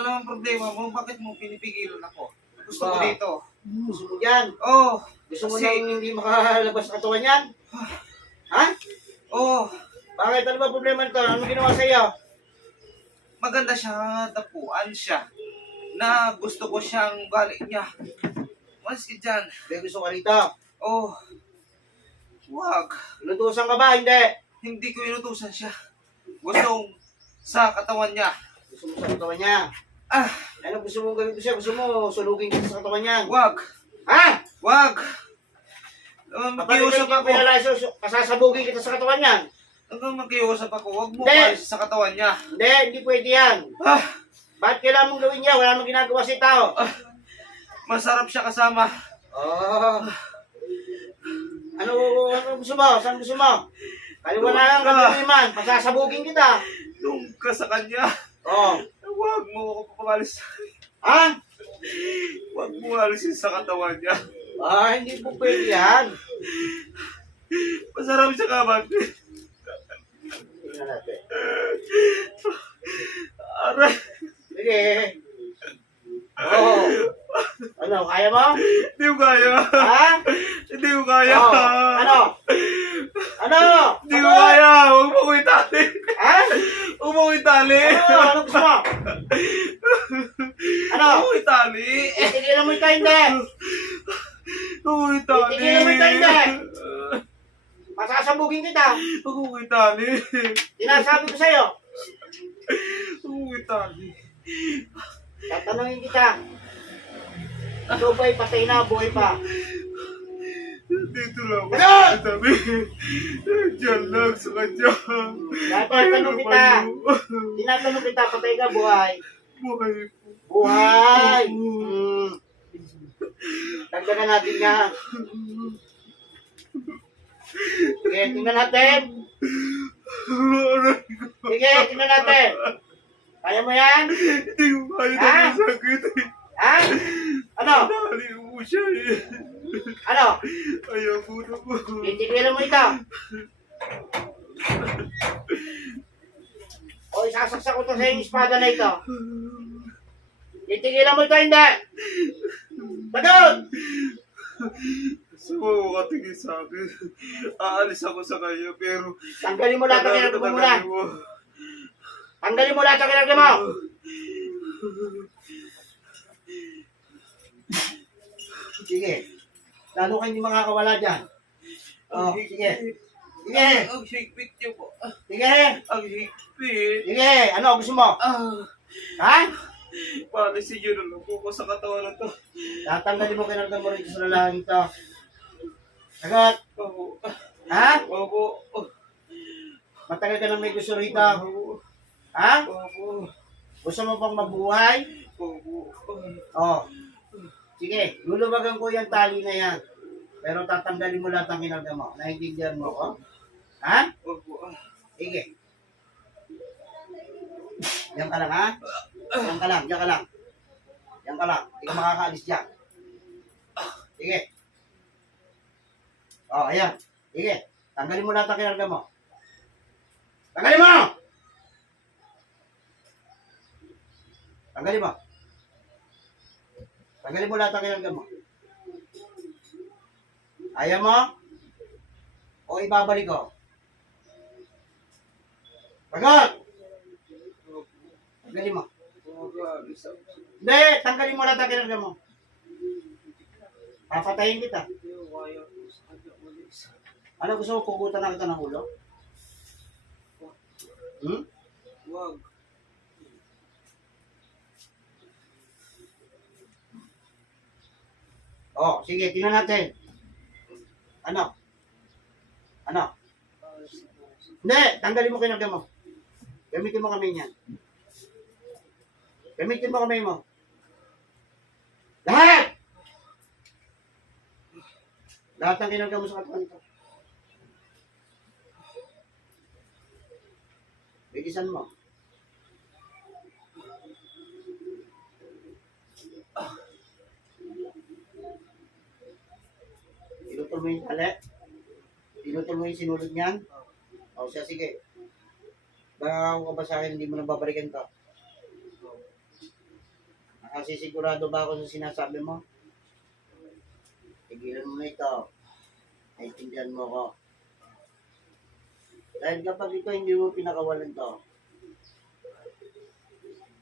lang ang problema mo. Bakit mo pinipigilan ako? Gusto ko Ba? dito. Gusto mo yan? Oh, Gusto mo kasi, nang hindi makalabas sa katawan yan? Ha? oh, Bakit? Ano ba problema nito? Ano ginawa sa'yo? maganda siya, dapuan siya. Na gusto ko siyang balik niya. Mas ka dyan. May gusto ka rito? Oh, wag. Lutusan ka ba? Hindi. Hindi ko inutusan siya. Gustong sa katawan niya. Gusto mo sa katawan niya? Ah, Ano gusto mo gawin ko siya? Gusto mo sunugin kita sa katawan niya? wag. Ha? Wag. Makiusap Magkiusap ako. Kasasabugin kita sa katawan niya? Hanggang magkiusap ako. Wag mo Hindi. paalis sa katawan niya. Hindi pwede yan. Ah, Bakit kailangan mong gawin niya? Wala namang ginagawa si tao. masarap siya kasama. Oh. Ano gusto mo? Saan gusto mo? Kaliwanagan ka Doon ka. naman. Pasasabugin kita. Doon ka sa kanya. Oh. Wag mo ako papalis. Ha? Wag mo alisin sa katawan niya. Hindi po pwede yan. Masarap siya kaman. Tingnan natin. Aray. Sige. Oh. Ano, kaya mo? Hindi ko kaya. Ha? Hindi ko kaya. Oh. Ano? Ano? Hindi ko kaya. Huwag mo ko itali. Ha? Huwag mo ko itali. Ano gusto mo? Ano? Huwag mo itali. Tigilan mo ito, hindi. Huwag mo itali. Tigilan mo ito, hindi. Pasasabugin kita. Huwag mo itali. Sinasabi ko sa'yo. Huwag mo itali. Tatanungin kita. Ito ba'y patay na, buhay pa? Dito lang ako Ano? sa tabi. Diyan lang sa kanya. Tinatanong kita. Tinatanong kita, patay ka, buhay. Buhay po. Buhay! Dagdagan natin yan. Sige, tingnan natin. Aray ko. Sige, tingnan natin. Kaya mo yan? Hindi ko kaya Ha? na sakit eh. Ha? Ano? Dali mo siya eh. Ano? Ayaw mo na po. Titigilan mo ito. O, isasaksak ko ito sa yung espada na ito. Titigilan mo ito, hindi. Padod! Sumo ka tingin sa akin. Aalis ako sa kanya pero... Tanggalin mo lahat ang kinagin mo muna. Tanggalin mo. Tanggalin mo lahat ang kinagin mo. Sige. Lalo kayo hindi makakawala dyan. Oh, sige. Sige. Ang higpit niyo po. Sige. Ang higpit. Sige. Ano gusto mo? Ha? Palisin niyo na lang po ko sa katawan na to. Tatanggalin mo kinagin mo rito sa lalaki ito. Sagot. Opo. Ha? Opo. Matagal ka na may gusto rito. Opo. Ha? Opo. Gusto mo pang mabuhay? Opo. Oh. Sige, luluwagan ko yung tali na yan. Pero tatanggalin mo lahat ang kinagin mo. Naintindihan mo ko? Ha? Opo. Sige. Yan ka lang, ha? Yan ka lang, yan ka lang. Yan ka lang. Hindi ka makakaalis dyan. Sige. Oh, ayan. Sige. Tanggalin mo lahat ang kinagin mo. Tanggalin mo! Tanggalin mo. Tanggalin mo lahat ang kinagin mo. Ayaw mo? O ibabalik ko? Sagot! Tanggalin mo. Hindi, tanggalin mo lahat ang kinagin mo. Papatayin kita. Ano gusto mo, pugutan na kita ng ulo? Hmm? Wag. Oh, sige, tingnan natin. Ano? Ano? Hindi, tanggalin mo kinagin mo. Gamitin mo kamay niyan. Gamitin mo kamay mo. Lahat! Lahat ng kinagin mo sa katawan ko. Bigisan mo. Pinutol mo yung tali. Pinutol mo yung sinulog niyan. O siya, sige. Baka ako ka ba sa akin, hindi mo nang babalikan to. Nakasisigurado ba ako sa sinasabi mo? Tigilan mo na ito. Naintindihan mo ko. Dahil kapag ito hindi mo pinakawalan to,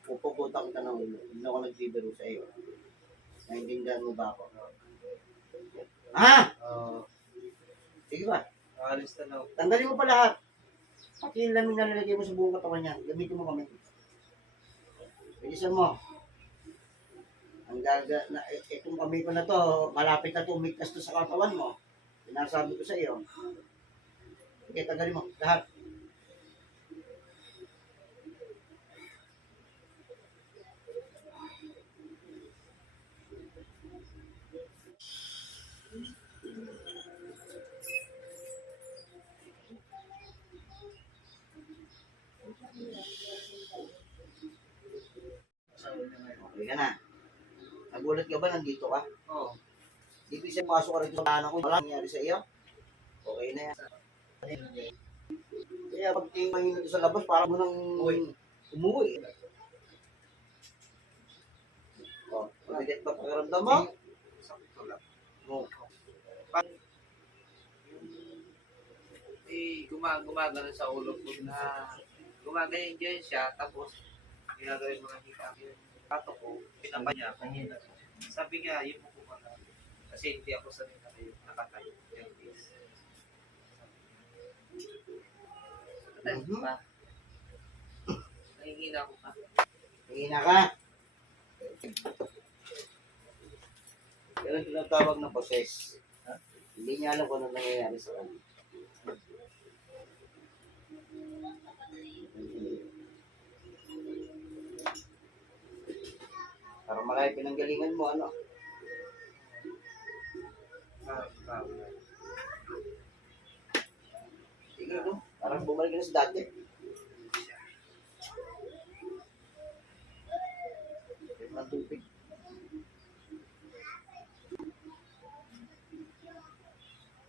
pupukutan kita ng ulo. Hindi ako nagbibiro sa iyo. Naintindihan mo ba ako? Ha? Sige ba? Alis na lang. Tanggalin mo pa lahat. Pati yung lamig na nalagay mo sa buong katawan niya. Gamitin mo kami. Bilisan mo. Ang itong kamay ko na to, malapit na tumigtas to sa katawan mo. Sinasabi ko sa iyo. Okay, tanggalin mo. Lahat. Okay ka na. Nagulat ka ba nandito ka? Oo. Ibig sabihin pasok ka rito sa tahanan ko. Wala nangyari sa iyo? Okay na yan. Kaya pag tingin mahina doon sa labas, parang mo nang umuwi. O, mabigat ba pakiramdam mo? Sakto lang. Oo. Gumagano sa ulo ko na gumagayin dyan siya, tapos ginagawin mga hika yung pato ko, pinapanya ko. Sabi niya, yung mo ko na, kasi hindi ako sanay na kayo, nakatayo. Yung this. Mhm. Nahihina ko ka. Mahina ka. Yan ang tinatawag na possess. Hindi niya alam kung ano nangyayari sa kanya. Para malayo pinanggalingan mo, ano? Sige, no? Parang bumalik ka na sa dati. Yung mga tubig.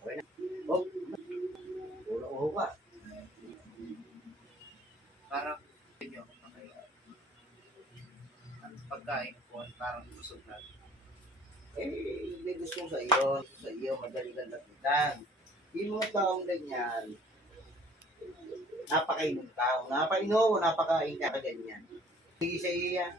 Okay na. Oh, ulo ka. Parang hindi ako makaya. Ang pagkain ko, parang busog na. Hindi gusto ko sa iyo, madali kang lapitan. Yung mga taong ganyan, napakainom tao, napainom o napakain ka ganyan. Sige sa iyo yan.